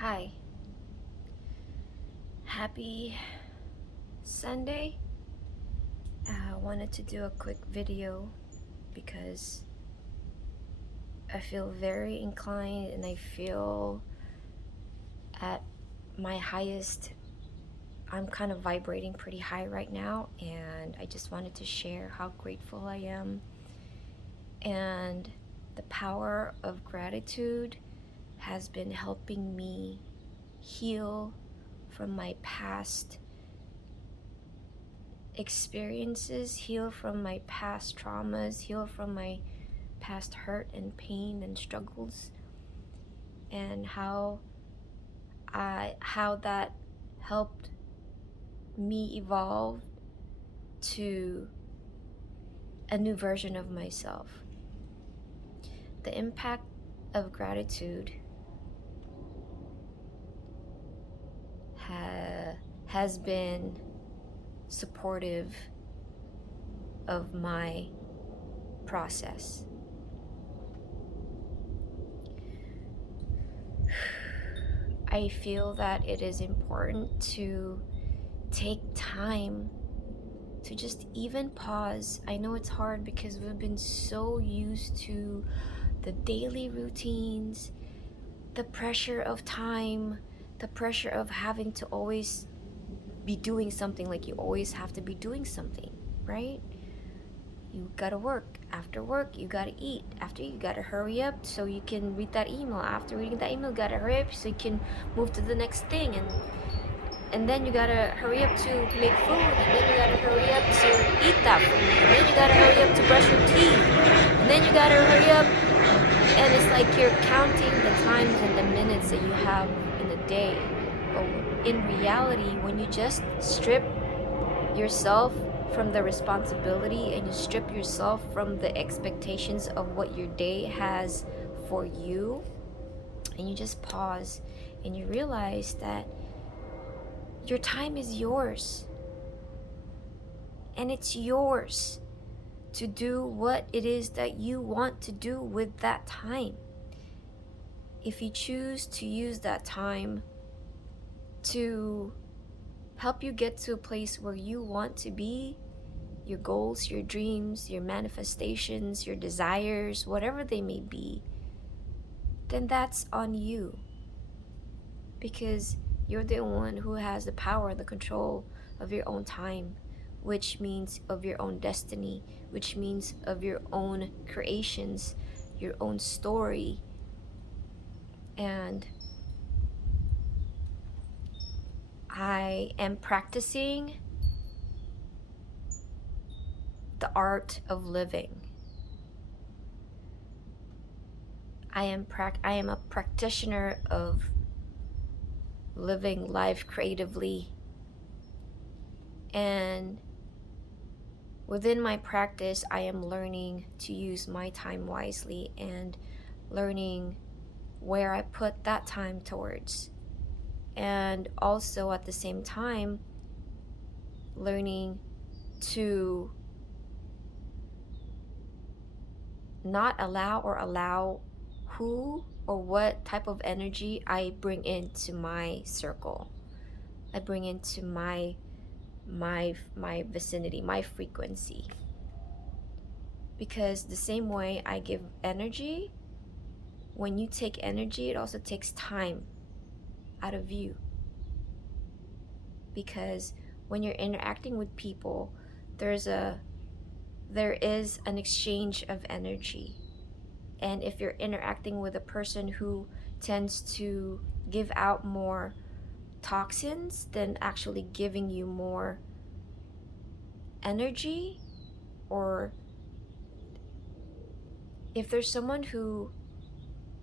Hi, happy Sunday. I wanted to do a quick video because I feel very inclined and I feel at my highest. I'm kind of vibrating pretty high right now, and I just wanted to share how grateful I am and the power of gratitude has been helping me heal from my past experiences, heal from my past traumas, heal from my past hurt and pain and struggles, and how that helped me evolve to a new version of myself. The impact of gratitude has been supportive of my process. I feel that it is important to take time to just even pause. I know it's hard because we've been so used to the daily routines, the pressure of time, the pressure of having to always be doing something, like you always have to be doing something, right? You gotta work. After work, you gotta eat. After you gotta hurry up so you can read that email. After reading that email, you gotta hurry up so you can move to the next thing. And then you gotta hurry up to make food. And then you gotta hurry up to eat that food. And then you gotta hurry up to brush your teeth. And then you gotta hurry up. And it's like you're counting the times and the minutes that you have in a day. But in reality, when you just strip yourself from the responsibility and you strip yourself from the expectations of what your day has for you, and you just pause and you realize that your time is yours and it's yours to do what it is that you want to do with that time. If you choose to use that time to help you get to a place where you want to be, your goals, your dreams, your manifestations, your desires, whatever they may be, then that's on you. Because you're the one who has the power, the control of your own time, which means of your own destiny, which means of your own creations, your own story. And I am practicing the art of living. I am a practitioner of living life creatively. And within my practice, I am learning to use my time wisely and learning where I put that time towards. And also at the same time, learning to not allow who or what type of energy I bring into my circle. I bring into my vicinity, my frequency. Because the same way I give energy, when you take energy, it also takes time out of you. Because when you're interacting with people, there is an exchange of energy. And if you're interacting with a person who tends to give out more toxins than actually giving you more energy, or if there's someone who,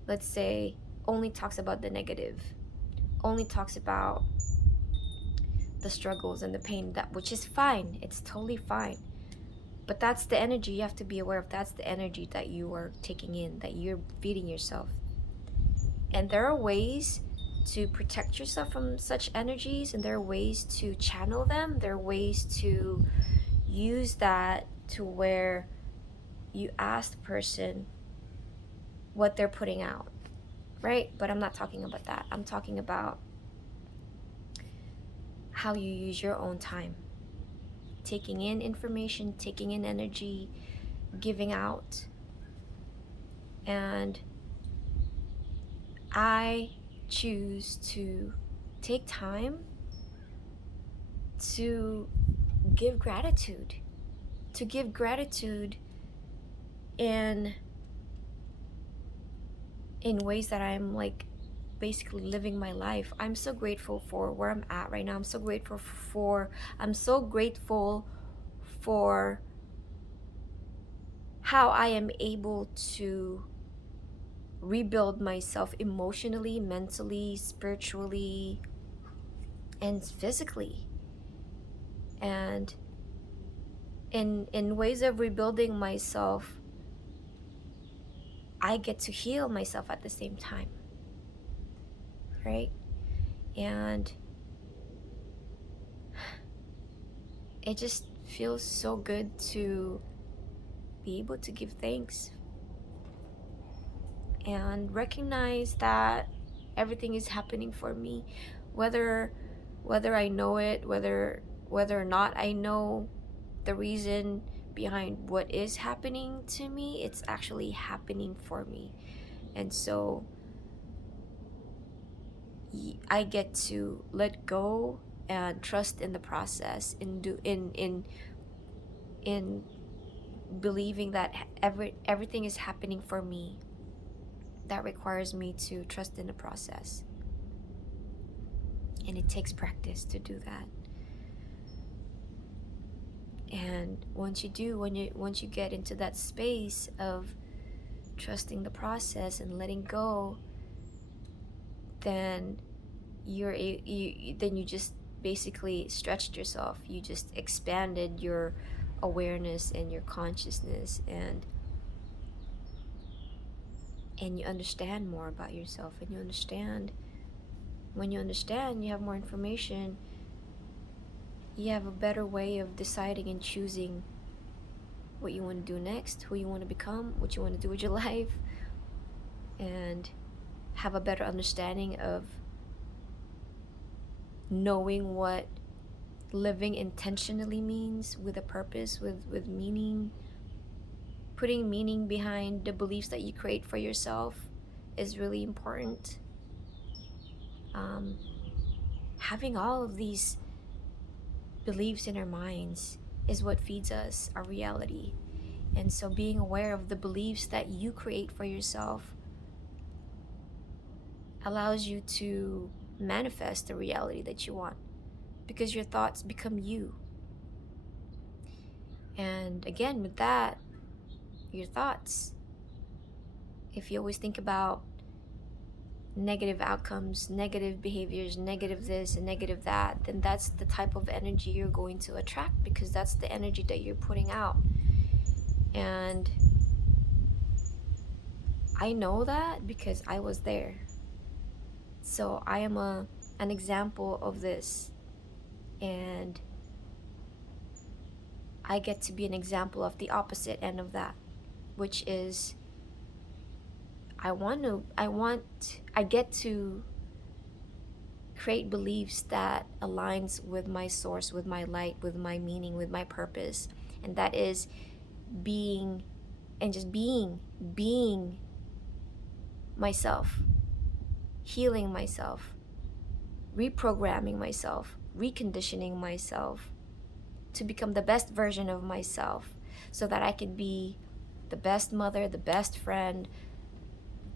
let's say, only talks about the negative, only talks about the struggles and the pain, that which is fine, it's totally fine, but that's the energy you have to be aware of. That's the energy that you are taking in, that you're feeding yourself. And there are ways to protect yourself from such energies, and there are ways to channel them. There are ways to use that to where you ask the person what they're putting out, right? But I'm not talking about that. I'm talking about how you use your own time, taking in information, taking in energy, giving out. And I choose to take time to give gratitude, in ways that I'm like basically living my life. I'm so grateful for where I'm at right now. I'm so grateful for how I am able to rebuild myself emotionally, mentally, spiritually, and physically. And in ways of rebuilding myself, I get to heal myself at the same time, right? And it just feels so good to be able to give thanks and recognize that everything is happening for me, whether I know it, whether or not I know the reason behind what is happening to me. It's actually happening for me. And so I get to let go and trust in the process, in believing that everything is happening for me. That requires me to trust in the process, and it takes practice to do that. And once you get into that space of trusting the process and letting go, then you just basically stretched yourself. You just expanded your awareness and your consciousness, and you understand more about yourself. And when you understand, you have more information. You have a better way of deciding and choosing what you want to do next, who you want to become, what you want to do with your life, and have a better understanding of knowing what living intentionally means, with a purpose, with meaning. Putting meaning behind the beliefs that you create for yourself is really important. Having all of these beliefs in our minds is what feeds us our reality. And so being aware of the beliefs that you create for yourself allows you to manifest the reality that you want, because your thoughts become you. And again, with that, your thoughts, if you always think about negative outcomes, negative behaviors, negative this and negative that, then that's the type of energy you're going to attract, because that's the energy that you're putting out. And I know that because I was there. So I am an example of this, and I get to be an example of the opposite end of that, which is I get to create beliefs that aligns with my source, with my light, with my meaning, with my purpose. And that is being myself, healing myself, reprogramming myself, reconditioning myself to become the best version of myself, so that I could be the best mother, the best friend,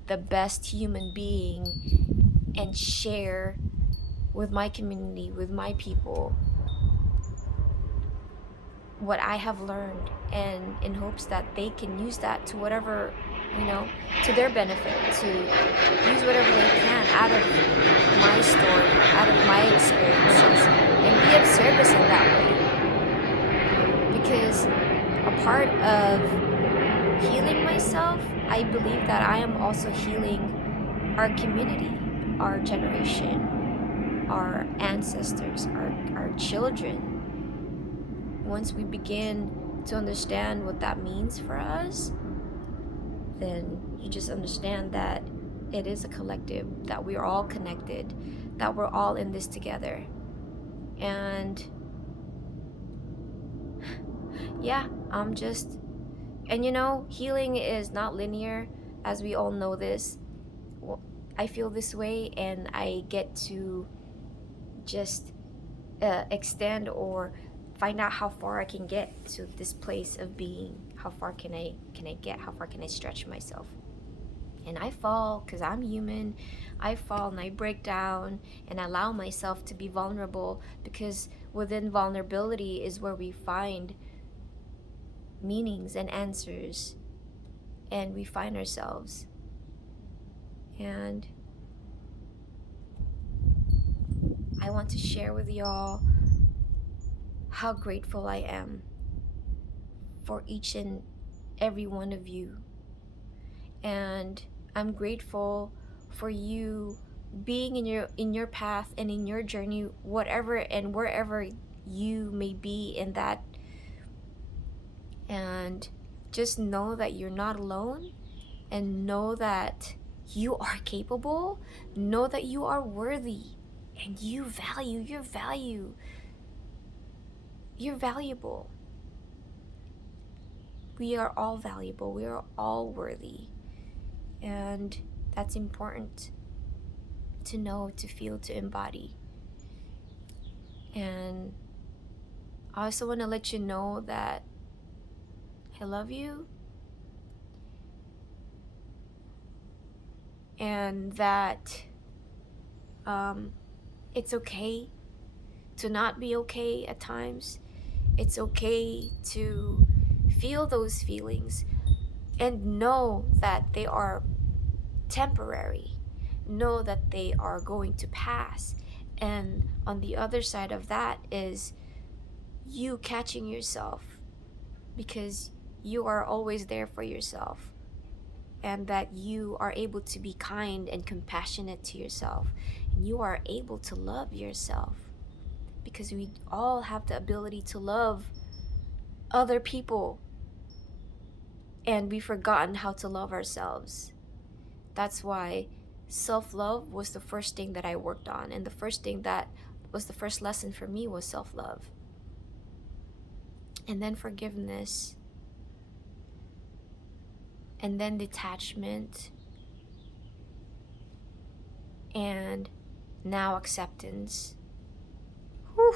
the best human being, and share with my community, with my people, what I have learned, and in hopes that they can use that to whatever, to their benefit, to use whatever they can out of my story, out of my experiences, and be of service in that way. Because a part of healing myself, I believe that I am also healing our community, our generation, our ancestors, our children. Once we begin to understand what that means for us, then you just understand that it is a collective, that we're all connected, that we're all in this together. And yeah, and healing is not linear, as we all know this. Well, I feel this way, and I get to just extend or find out how far I can get to this place of being. How far can I get? How far can I stretch myself? And I fall because I'm human. I fall and I break down and allow myself to be vulnerable, because within vulnerability is where we find meanings and answers, and we find ourselves. And I want to share with y'all how grateful I am for each and every one of you. And I'm grateful for you being in your path and in your journey, whatever and wherever you may be in that. And just know that you're not alone, and know that you are capable, know that you are worthy, and you're valuable. We are all valuable, we are all worthy. And that's important to know, to feel, to embody. And I also want to let you know that I love you, and that it's okay to not be okay at times. It's okay to feel those feelings and know that they are temporary. Know that they are going to pass. And on the other side of that is you catching yourself, because you are always there for yourself, and that you are able to be kind and compassionate to yourself, and you are able to love yourself, because we all have the ability to love other people, and we've forgotten how to love ourselves. That's why self-love was the first thing that I worked on, and the first thing that was the first lesson for me was self-love. And then forgiveness, and then detachment, and now acceptance. Whew.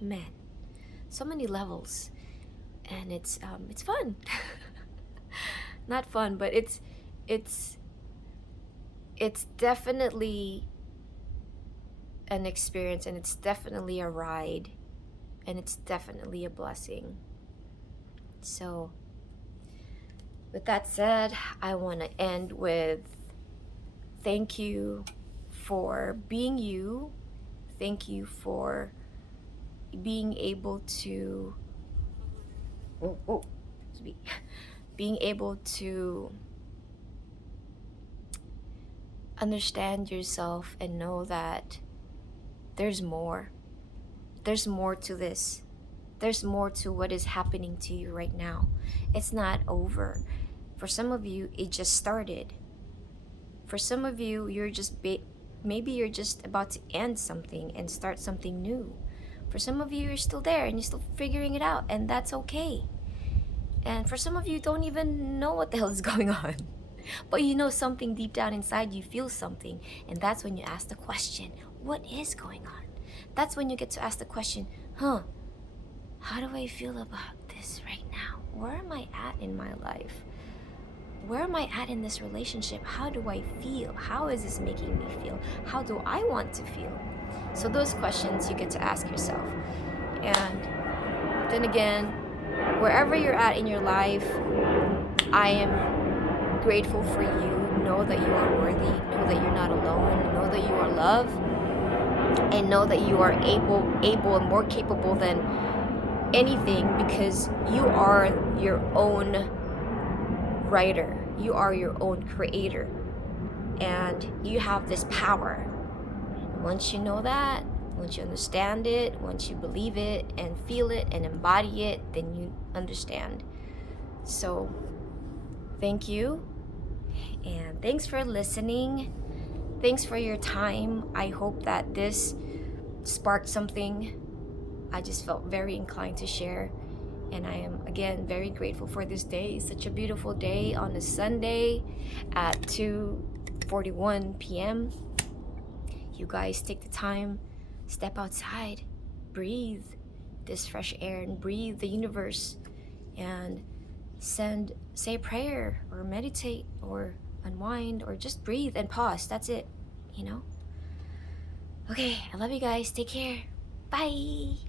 Man, so many levels, and it's fun. Not fun, but it's definitely an experience, and it's definitely a ride, and it's definitely a blessing. So with that said, I want to end with thank you for being you. Thank you for being able to being able to understand yourself and know that there's more. There's more to this. There's more to what is happening to you right now. It's not over. For some of you, it just started. For some of you, maybe you're just about to end something and start something new. For some of you, you're still there and you're still figuring it out, and that's okay. And for some of you, you don't even know what the hell is going on. But you know something deep down inside, you feel something. And that's when you ask the question, what is going on? That's when you get to ask the question, how do I feel about this right now? Where am I at in my life? Where am I at in this relationship? How do I feel? How is this making me feel? How do I want to feel? So those questions you get to ask yourself. And then again, wherever you're at in your life, I am grateful for you. Know that you are worthy. Know that you're not alone. Know that you are loved. And know that you are able and more capable than anything, because you are your own writer. You are your own creator. And you have this power. Once you know that, once you understand it, once you believe it and feel it and embody it, then you understand. So thank you, And thanks for listening. Thanks for your time. I hope that this sparked something. I just felt very inclined to share. And I am again very grateful for this day. Such a beautiful day on a Sunday at 2:41 p.m. You guys take the time, step outside, breathe this fresh air and breathe the universe, and say a prayer or meditate or unwind or just breathe and pause. That's it, you know? Okay, I love you guys. Take care. Bye.